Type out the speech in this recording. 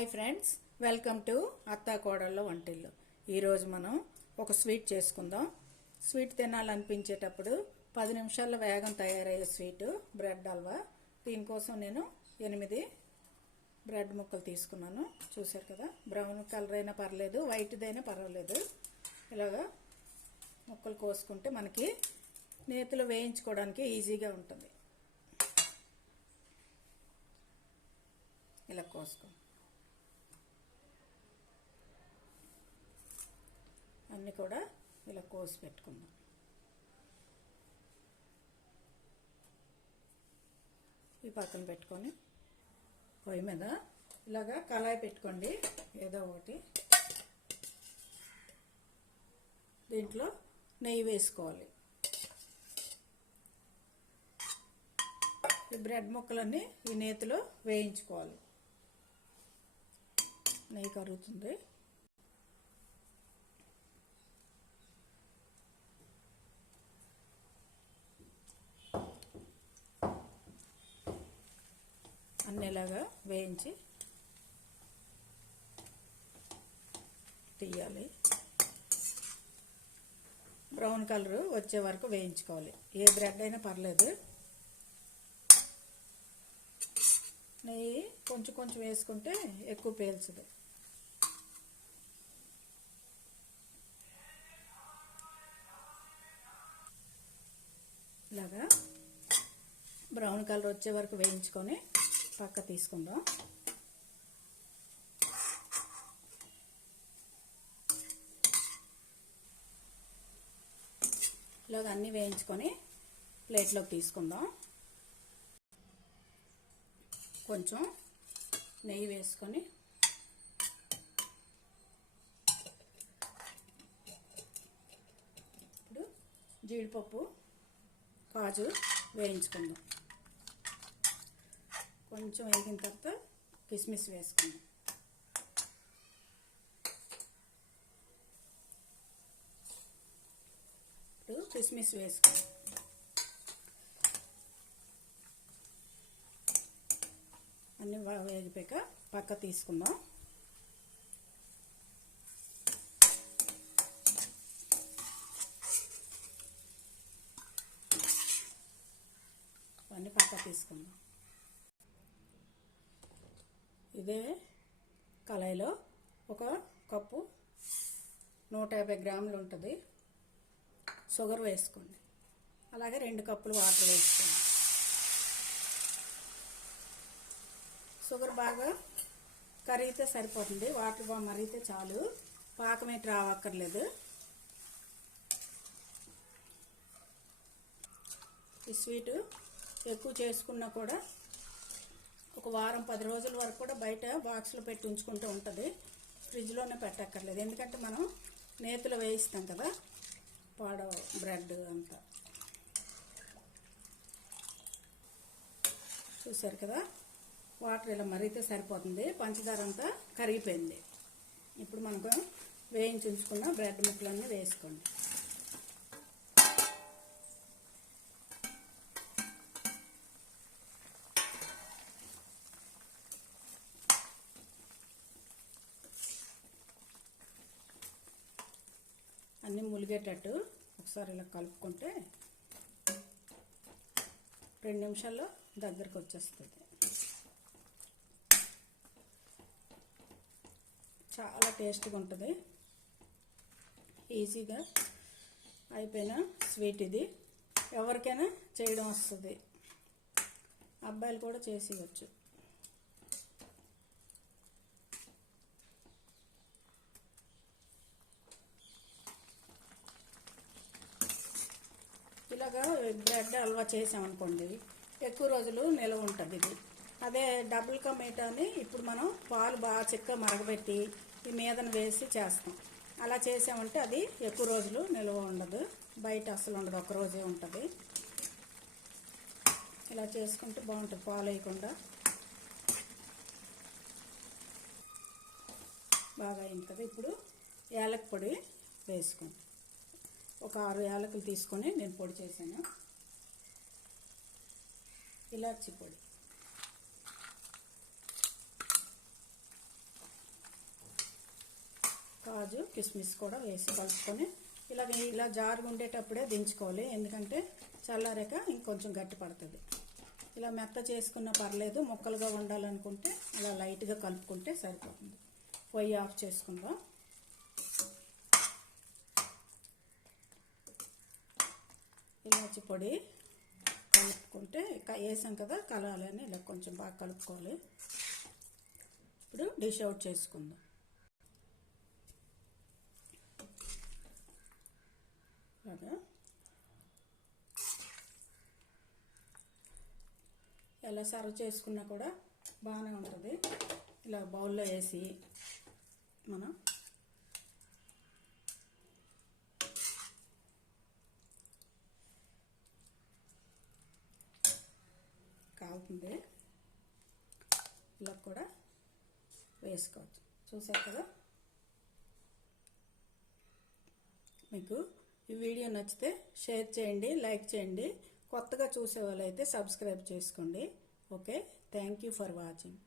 Hi friends welcome to అత్తా కోడళ్ళ వంటిల్లు. ఈరోజు మనం ఒక స్వీట్ చేసుకుందాం. స్వీట్ తినాలనిపించేటప్పుడు పది నిమిషాల్లో వేగం తయారయ్యే స్వీటు బ్రెడ్ హల్వా దీనికోసం నేను ఎనిమిది బ్రెడ్ ముక్కలు తీసుకున్నాను. చూశారు కదా బ్రౌన్ కలర్ అయినా పర్లేదు వైట్దైనా పర్వాలేదు. ఇలాగా ముక్కలు కోసుకుంటే మనకి నేతిలో వేయించుకోవడానికి ఈజీగా ఉంటుంది. ఇలా కోసుకో. అన్నీ కూడా ఇలా కోసి పెట్టుకుందాం. ఈ పక్కన పెట్టుకొని పొయ్యి మీద ఇలాగా కళాయి పెట్టుకోండి ఏదో ఒకటి. దీంట్లో నెయ్యి వేసుకోవాలి. ఈ బ్రెడ్ ముక్కలన్నీ ఈ నేతిలో వేయించుకోవాలి. నెయ్యి కరుగుతుంది. అన్నిలాగా వేయించి తీయాలి. బ్రౌన్ కలర్ వచ్చే వరకు వేయించుకోవాలి. ఏ బ్రెడ్ అయినా పర్లేదు. నెయ్యి కొంచెం కొంచెం వేసుకుంటే ఎక్కువ పేల్చదు. ఇలాగా బ్రౌన్ కలర్ వచ్చే వరకు వేయించుకొని పక్క తీసుకుందాం. ఇలాగ అన్నీ వేయించుకొని ప్లేట్లోకి తీసుకుందాం. కొంచెం నెయ్యి వేసుకొని ఇప్పుడు జీడిపప్పు కాజు వేయించుకుందాం. కొంచెం వేగిన తర్వాత కిస్మిస్ వేసుకుందాం. ఇప్పుడు కిస్మిస్ వేసుకుందాం. అన్నీ బాగా వేగిపోయాక పక్క తీసుకుందాం. అన్నీ పక్క తీసుకుందాం. ఇదే కళాయిలో ఒక కప్పు నూట యాభై గ్రాములు ఉంటుంది. షుగర్ వేసుకోండి. అలాగే రెండు కప్పులు వాటర్ వేసుకోండి. షుగర్ బాగా కరిగితే సరిపోతుంది. వాటర్ బాగా మరిగితే చాలు. పాకం ఏంటి రావక్కర్లేదు. ఈ స్వీటు ఎక్కువ చేసుకున్నా కూడా ఒక వారం పది రోజుల వరకు కూడా బయట బాక్స్లో పెట్టి ఉంచుకుంటూ ఉంటుంది. ఫ్రిడ్జ్లోనే పెట్టక్కర్లేదు. ఎందుకంటే మనం నేతిలో వేయిస్తాం కదా పాడ బ్రెడ్ అంతా. చూసారు కదా? వాటర్ ఇలా మరిగితే సరిపోతుంది. పంచదార అంతా కరిగిపోయింది. ఇప్పుడు మనకు వేయించుకున్న బ్రెడ్ ముక్కలన్నీ వేసుకోండి. అన్నీ ములిగేటట్టు ఒకసారి ఇలా కలుపుకుంటే రెండు నిమిషాల్లో దగ్గరకు వచ్చేస్తుంది. చాలా టేస్ట్గా ఉంటుంది. ఈజీగా అయిపోయిన స్వీట్ ఇది. ఎవరికైనా చేయడం వస్తుంది. అబ్బాయిలు కూడా చేసేయచ్చు ఇలాగా బ్రెడ్ హల్వా చేసామనుకోండి ఎక్కువ రోజులు నిల్వ ఉంటుంది ఇది. అదే డబుల్ కా మీటాని ఇప్పుడు మనం పాలు బాగా చిక్క మరగబెట్టి ఈ మీదను వేసి చేస్తాం. అలా చేసామంటే అది ఎక్కువ రోజులు నిల్వ ఉండదు బయట అసలు ఉండదు ఒక రోజే ఉంటుంది. ఇలా చేసుకుంటే బాగుంటుంది పాలు వేయకుండా. బాగా అయింది కదా ఇప్పుడు యాలక్ పొడి వేసుకుంటాం ఒక ఆరు యాలకులు తీసుకొని నేను పొడి చేశాను. ఇలాచి పొడి. కాజు కిస్మిస్ కూడా వేసి కలుపుకొని ఇలా ఇలా జారుగా ఉండేటప్పుడే దించుకోవాలి. ఎందుకంటే చల్లారాక ఇంకొంచెం గట్టి పడుతుంది. ఇలా మెత్త చేసుకున్న పర్లేదు ముక్కలుగా ఉండాలనుకుంటే అలా లైట్గా కలుపుకుంటే సరిపోతుంది. పొయ్యి ఆఫ్ చేసుకుందాం. ఇలాచి పొడి కలుపుకుంటే క- వేసాం కదా కలాలని ఇలా కొంచెం బాగా కలుపుకోవాలి. ఇప్పుడు డిష్ అవుట్ చేసుకుందాం. అలాగా ఎలా సర్వ్ చేసుకున్నా కూడా బాగానే ఉంటుంది. ఇలా బౌల్లో వేసి మనం కావుతుంది ఇలా కూడా వేసుకోవచ్చు. చూసారు కదా? మీకు ఈ వీడియో నచ్చితే షేర్ చేయండి లైక్ చేయండి. కొత్తగా చూసే వాళ్ళైతే సబ్స్క్రైబ్ చేసుకోండి. Okay? Thank you for watching.